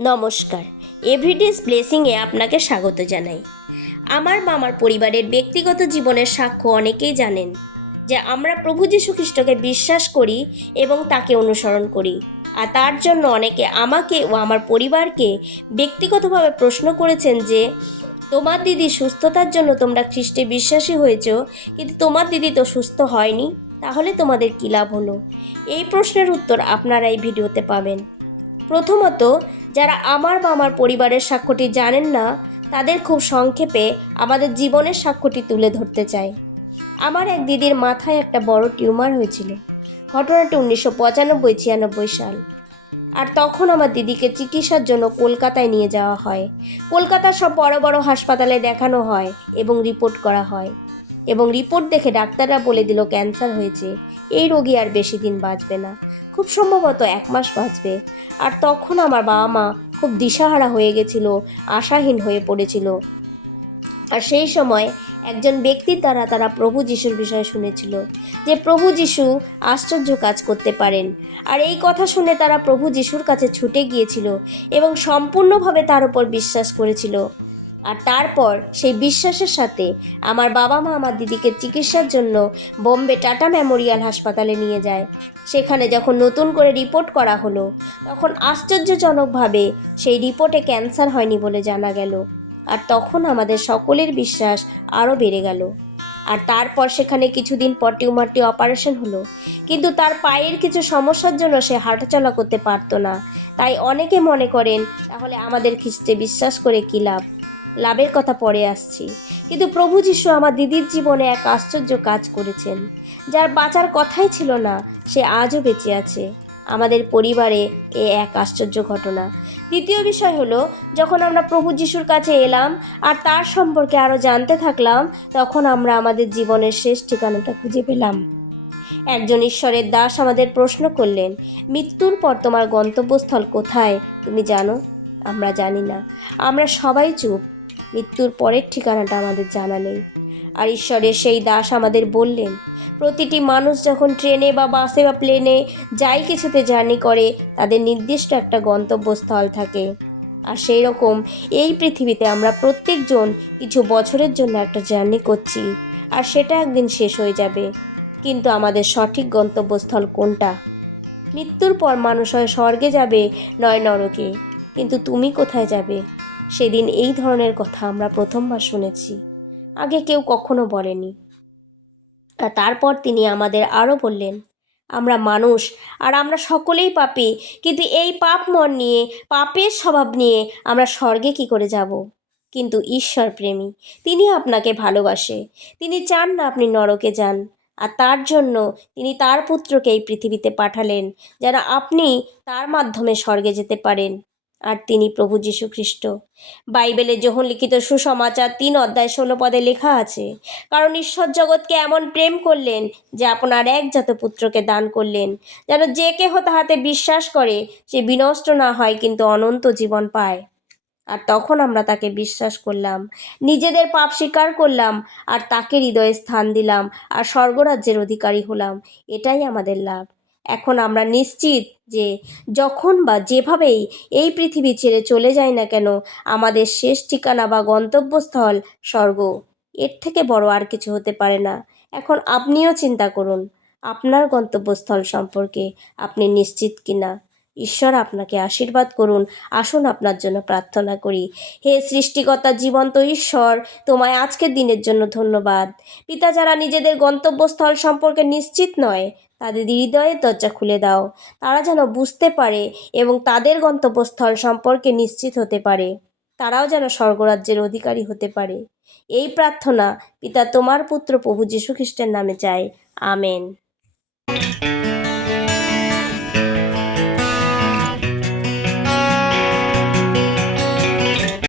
নমস্কার, এভরিডেজ ব্লেসিংয়ে আপনাকে স্বাগত জানাই। আমার বা আমার পরিবারের ব্যক্তিগত জীবনের সাক্ষ্য অনেকেই জানেন যে আমরা প্রভু যীশু খ্রিস্টকে বিশ্বাস করি এবং তাকে অনুসরণ করি। আর তার জন্য অনেকে আমাকে ও আমার পরিবারকে ব্যক্তিগতভাবে প্রশ্ন করেছেন যে তোমার দিদি সুস্থতার জন্য তোমরা খ্রিস্টে বিশ্বাসী হয়েছ, কিন্তু তোমার দিদি তো সুস্থ হয়নি, তাহলে তোমাদের কী লাভ হলো? এই প্রশ্নের উত্তর আপনারা এই ভিডিওতে পাবেন। প্রথমত, যারা আমার বা আমার পরিবারের সাক্ষ্যটি জানেন না, তাদের খুব সংক্ষেপে আমাদের জীবনের সাক্ষ্যটি তুলে ধরতে চাই। আমার এক দিদির মাথায় একটা বড় টিউমার হয়েছিল। ঘটনাটি 1995-96 সাল। আর তখন আমার দিদিকে চিকিৎসার জন্য কলকাতায় নিয়ে যাওয়া হয়। কলকাতার সব বড় বড় হাসপাতালে দেখানো হয় এবং রিপোর্ট করা হয়, এবং রিপোর্ট দেখে ডাক্তাররা বলে দিল ক্যান্সার হয়েছে। এই রোগী আর বেশি দিন বাঁচবে না, খুব সম্ভবত 1 মাস বাঁচবে। আর তখন আমার বাবা মা খুব দিশাহারা হয়ে গেছিল, আশাহীন হয়ে পড়েছিল। আর সেই সময় একজন ব্যক্তির দ্বারা তারা প্রভু যিশুর বিষয়ে শুনেছিল যে প্রভু যিশু আশ্চর্য কাজ করতে পারেন। আর এই কথা শুনে তারা প্রভু যিশুর কাছে ছুটে গিয়েছিল এবং সম্পূর্ণভাবে তার উপর বিশ্বাস করেছিল। আর তারপর সেই বিশ্বাসের সাথে আমার বাবা মা আমার দিদিকে চিকিৎসার জন্য বোম্বে টাটা মেমোরিয়াল হাসপাতালে নিয়ে যায়। সেখানে যখন নতুন করে রিপোর্ট করা হলো, তখন আশ্চর্যজনকভাবে সেই রিপোর্টে ক্যান্সার হয়নি বলে জানা গেল। আর তখন আমাদের সকলের বিশ্বাস আরও বেড়ে গেল। আর তারপর সেখানে কিছুদিন পর টিউমারটি অপারেশন হলো, কিন্তু তার পায়ের কিছু সমস্যার জন্য সে হাঁটাচলা করতে পারতো না। তাই অনেকে মনে করেন তাহলে আমাদের খ্রিস্টে বিশ্বাস করে কী লাভ? লাভের কথা পরে আসছি, কিন্তু প্রভু যীশু আমার দিদির জীবনে এক আশ্চর্য কাজ করেছেন। যার বাঁচার কথাই ছিল না, সে আজও বেঁচে আছে। আমাদের পরিবারে এ এক আশ্চর্য ঘটনা। দ্বিতীয় বিষয় হলো, যখন আমরা প্রভু যিশুর কাছে এলাম আর তার সম্পর্কে আরও জানতে থাকলাম, তখন আমরা আমাদের জীবনের শেষ ঠিকানাটা খুঁজে পেলাম। একজন ঈশ্বরের দাস আমাদের প্রশ্ন করলেন, মৃত্যুর পর তোমার গন্তব্যস্থল কোথায় তুমি জানো? আমরা জানি না। আমরা সবাই চুপ। মৃত্যুর পরের ঠিকানাটা আমাদের জানা নেই। আর ঈশ্বরের সেই দাস আমাদের বললেন, প্রতিটি মানুষ যখন ট্রেনে বা বাসে বা প্লেনে যাই কিছুতে জার্নি করে, তাদের নির্দিষ্ট একটা গন্তব্যস্থল থাকে। আর সেই রকম এই পৃথিবীতে আমরা প্রত্যেকজন কিছু বছরের জন্য একটা জার্নি করছি, আর সেটা একদিন শেষ হয়ে যাবে। কিন্তু আমাদের সঠিক গন্তব্যস্থল কোনটা? মৃত্যুর পর মানুষ হয় স্বর্গে যাবে, নয় নরকে। কিন্তু তুমি কোথায় যাবে? সেদিন এই ধরনের কথা আমরা প্রথমবার শুনেছি, আগে কেউ কখনো বলেনি। আর তারপর তিনি আমাদের আরও বললেন, আমরা মানুষ আর আমরা সকলেই পাপী, কিন্তু এই পাপ মন নিয়ে, পাপের স্বভাব নিয়ে আমরা স্বর্গে কী করে যাব? কিন্তু ঈশ্বর প্রেমী, তিনি আপনাকে ভালোবাসে। তিনি চান না আপনি নরকে যান। আর তার জন্য তিনি তার পুত্রকে এই পৃথিবীতে পাঠালেন, যেন আপনি তার মাধ্যমে স্বর্গে যেতে পারেন। আর তিনি প্রভু যীশু খ্রিস্ট। বাইবেলে যোহন লিখিত সুসমাচার 3:16 লেখা আছে, কারণ ঈশ্বর জগৎকে এমন প্রেম করলেন যে আপনার একজাত পুত্রকে দান করলেন, যেন যে কেহ তাহাতে বিশ্বাস করে সে বিনষ্ট না হয়, কিন্তু অনন্ত জীবন পায়। আর তখন আমরা তাকে বিশ্বাস করলাম, নিজেদের পাপ স্বীকার করলাম, আর তাকে হৃদয়ে স্থান দিলাম, আর স্বর্গরাজ্যের অধিকারী হলাম। এটাই আমাদের লাভ। এখন আমরা নিশ্চিত যে যখন বা যেভাবেই এই পৃথিবী ছেড়ে চলে যায় না কেন, আমাদের শেষ ঠিকানা বা গন্তব্যস্থল স্বর্গ। এর থেকে বড় আর কিছু হতে পারে না। এখন আপনিও চিন্তা করুন, আপনার গন্তব্যস্থল সম্পর্কে আপনি নিশ্চিত কিনা? ঈশ্বর আপনাকে আশীর্বাদ করুন। আসুন আপনার জন্য প্রার্থনা করি। হে সৃষ্টিকর্তা জীবন্ত ঈশ্বর, তোমায় আজকের দিনের জন্য ধন্যবাদ। পিতা, যারা নিজেদের গন্তব্যস্থল সম্পর্কে নিশ্চিত নয়, তাদের হৃদয়ের দরজা খুলে দাও। তারা যেন বুঝতে পারে এবং তাদের গন্তব্যস্থল সম্পর্কে নিশ্চিত হতে পারে। তারাও যেন স্বর্গরাজ্যের অধিকারী হতে পারে। এই প্রার্থনা পিতা তোমার পুত্র প্রভু যীশু খ্রিস্টের নামে চাই। আমেন।